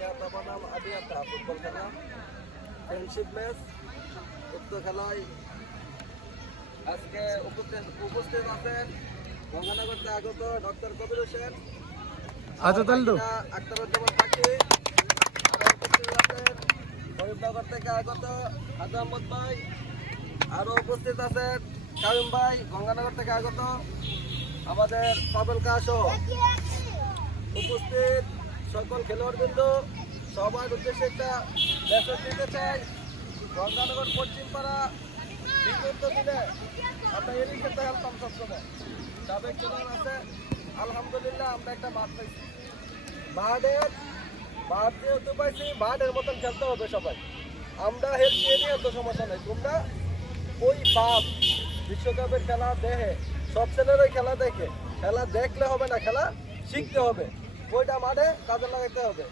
আদিয়াতা বনাম আদিয়াতা ফুটবল খেলা friendship match. উক্ত খেলায় আজকে উপস্থিত আছেন গঙ্গানগর থেকে আগত ডক্টর কবির হোসেন, আখতারুজ্জামান পাখি, আরও উপস্থিত আছেন গরিবনগর থেকে আগত হাজি আহমদ ভাই, আরও উপস্থিত আছেন কাবিম ভাই গঙ্গানগর থেকে আগত, আমাদের পাবেল কাসহ উপস্থিত সকল খেলোয়াড়বৃন্দ। সবার উদ্দেশ্যে একটা মেসেজ দিতে চাই। গঙ্গানগর পশ্চিমপাড়া বিগত দিনে আমরা এরই খেলতে খেলতাম সবসময়, সাবেক খেলোয়াড় আছে, আলহামদুলিল্লাহ আমরা একটা মাঠ পাইছি। মাঠ যেহেতু পাইছি, মাঠের মতন খেলতে হবে সবাই। আমরা হেলছি এ নিয়ে এত সমস্যা নেই। তোমরা ওই বাপ বিশ্বকাপের খেলা দেখে, সব ছেলেরই খেলা দেখে, খেলা দেখলে হবে না, খেলা শিখতে হবে। ওইটা মাঠে কাজে লাগাইতে হবে।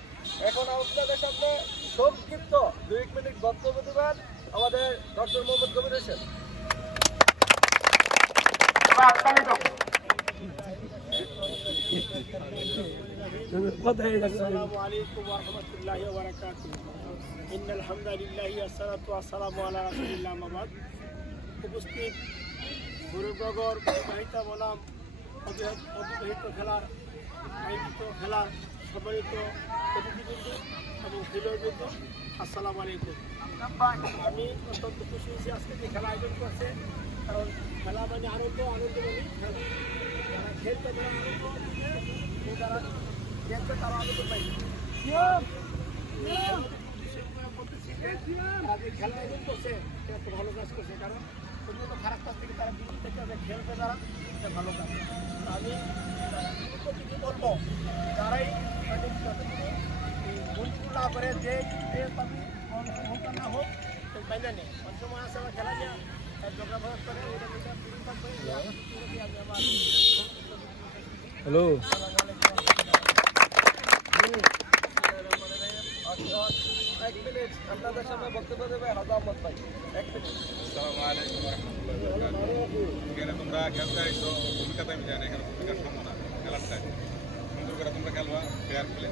এখন আপনাদের সামনে সংক্ষিপ্ত 2 মিনিট বক্তব্য দেবেন আমাদের ডক্টর মোহাম্মদ কবির হোসেন। আসসালামু আলাইকুম ওয়া রাহমাতুল্লাহি ওয়া বারাকাতুহু। ইন্নাল হামদুলিল্লাহি ওয়াসসালাতু ওয়াসসালামু আলা রাসূলিল্লাহ আম্মা বাদ। উপস্থিত গরিবনগর বিবাহিত বনাম অবিবাহিত খেলার আয়োজিত খেলার সম্মানিত অতিথিবৃন্দ এবং খেলোয়াড়বৃন্দ, আসসালামু আলাইকুম। আমি অত্যন্ত খুশি হয়েছি আজকে যে খেলা আয়োজন করছে, কারণ খেলা মানে আনন্দ মানে যারা খেলতে তারা আনন্দ দিবে এবং যারা দেখবে তারা আনন্দ পাইবে। তারা যে খেলা আয়োজন করছে এটা একটা ভালো কাজ করছে, কারণ অত্যন্ত খারাপ কাজ থেকে তারা বিরত থেকে খেলবে, তারা এটা ভালো কাজ। আমি বলবো যারাই ভুলটুল না করে যে হোক না হোক বাইরে নেই, অনেক সময় আছে আমার খেলা নিয়ে ঝগড়া ফরাজ করে হ্যালো এক মিনিট আপনাদের সামনে বক্তব্য দেবে হাজি আহমদ ভাই। 1 মিনিট। আসসালামু আলাইকুম ওয়া রাহমাতুল্লাহি ওয়া বারাকাতুহু। এখানে তোমরা খেলতে আইছো, ভূমিকাতে আমি জানি এখানে ভূমিকার সম্মান না, খেলাটাই সুন্দর করে তোমরা খেলবা ফেয়ার প্লে,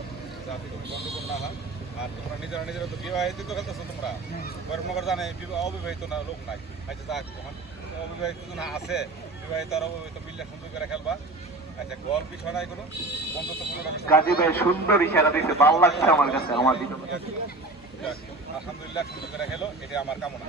যাতে তুমি গন্ডগোল না হয়। আর তোমরা নিজেরা তো বিবাহিত তো খেলতেছো, তোমরা গরিবনগর জানে অবিবাহিত না লোক নাই, আচ্ছা যাক যখন অবিবাহিত না আছে, বিবাহিত আর অবিবাহিত মিললে সুন্দর করে খেলবা। আচ্ছা গল বিষয় নাই কোনো বন্ধুত্বপূর্ণ গাজী ভাই সুন্দর ইশারা দিতে ভালো লাগছে আমার কাছে। আমার আলহামদুলিল্লাহ সুন্দর করে খেলো, এটা আমার কামনা।